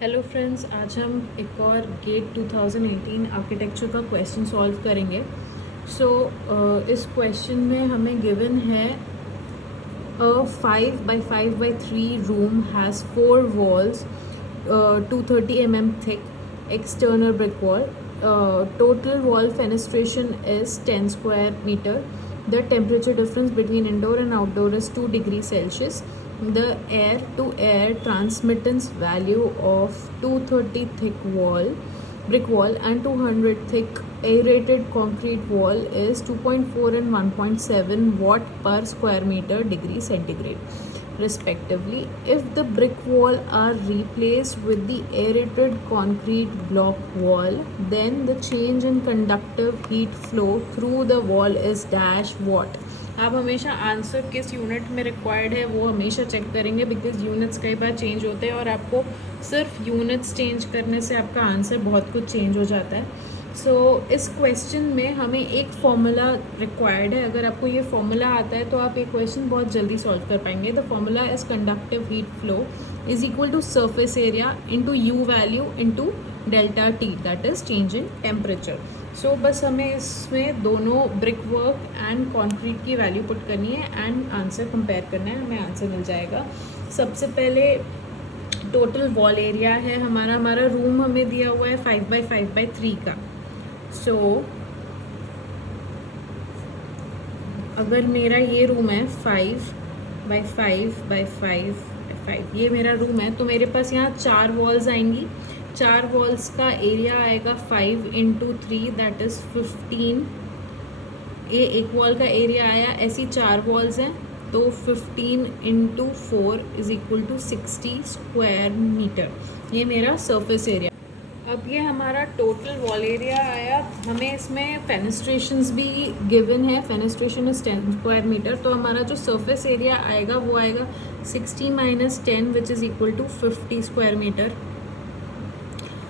Hello friends, आज हम एक और गेट 2018 आर्किटेक्चर का क्वेश्चन सॉल्व करेंगे। इस क्वेश्चन में हमें गिवन है a 5 by 5 by 3 room has 4 walls, 230 thick, external brick wall. Total wall fenestration is 10 square meter. The temperature difference between indoor and outdoor is 2 degrees Celsius. The air to air transmittance value of 230 thick brick wall and 200 thick aerated concrete wall is 2.4 and 1.7 watt per square meter degree centigrade respectively. If the brick wall are replaced with the aerated concrete block wall, then the change in conductive heat flow through the wall is dash watt. आप हमेशा answer किस unit में required है वो हमेशा check करेंगे, because units कई बार change होते हैं और आपको सिर्फ यूनिट्स चेंज करने से आपका आंसर बहुत कुछ चेंज हो जाता है। इस क्वेश्चन में हमें एक फॉर्मूला रिक्वायर्ड है। अगर आपको ये फॉर्मूला आता है तो आप ये क्वेश्चन बहुत जल्दी सॉल्व कर पाएंगे। The formula is conductive heat flow is equal to surface area into U value into delta T, that is change in temperature. बस हमें इसमें दोनों ब्रिक वर्क एंड कॉन्क्रीट की वैल्यू पुट करनी है एंड आंसर कंपेयर करना है, हमें आंसर मिल जाएगा। सबसे पहले टोटल वॉल एरिया है हमारा रूम हमें दिया हुआ है 5 by 5 by 3 का। अगर मेरा ये रूम है 5 by 5 by 5 by 5, ये मेरा रूम है, तो मेरे पास यहाँ 4 वॉल्स आएंगी। 4 वॉल्स का एरिया आएगा 5 into 3, दैट इज़ 15। ये एक वॉल का एरिया आया, ऐसी 4 वॉल्स हैं तो 15 into 4 is equal to 60 square metre. ये मेरा सरफेस एरिया। अब ये हमारा टोटल वॉल एरिया आया। हमें इसमें फेनेस्ट्रेशंस भी गिवन है, फेनेस्ट्रेशन इज 10 स्क्वायर मीटर, तो हमारा जो सरफेस एरिया आएगा वो आएगा 60 - 10 which is equal to 50 square metre.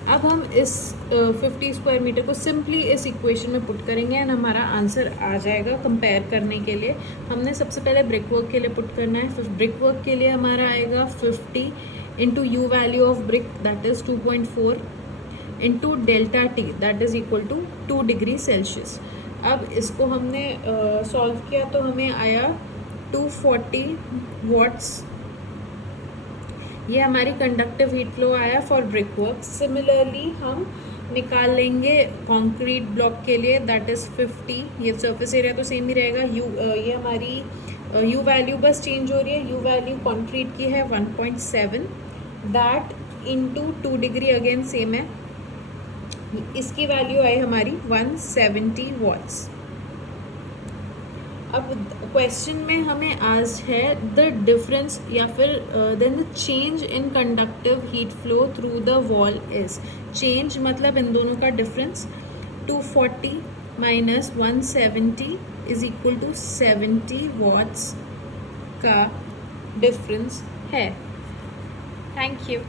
अब हम इस 50 स्क्वायर मीटर को सिंपली इस इक्वेशन में पुट करेंगे एंड हमारा आंसर आ जाएगा। कंपेयर करने के लिए हमने सबसे पहले ब्रिक वर्क के लिए पुट करना है। ब्रिक वर्क के लिए हमारा आएगा 50 into U value of brick, that is 2.4 into delta T, that is equal to 2 degree Celsius. अब इसको हमने सॉल्व किया तो हमें आया 240 वाट्स। ये हमारी कंडक्टिव हीट फ्लो आया फॉर ब्रिक वर्क। सिमिलरली हम निकाल लेंगे कंक्रीट ब्लॉक के लिए, दैट इज़ 50। ये सरफेस एरिया तो सेम ही रहेगा। ये हमारी यू वैल्यू बस चेंज हो रही है। यू वैल्यू कंक्रीट की है 1.7, that into 2 degree again same है। इसकी वैल्यू आई हमारी 170 वाट्स। अब क्वेश्चन में हमें आज है द डिफरेंस या फिर then the change in conductive heat flow through the wall is. Change मतलब इन दोनों का difference 240 - 170 is equal to 70 watts का डिफरेंस है। Thank you.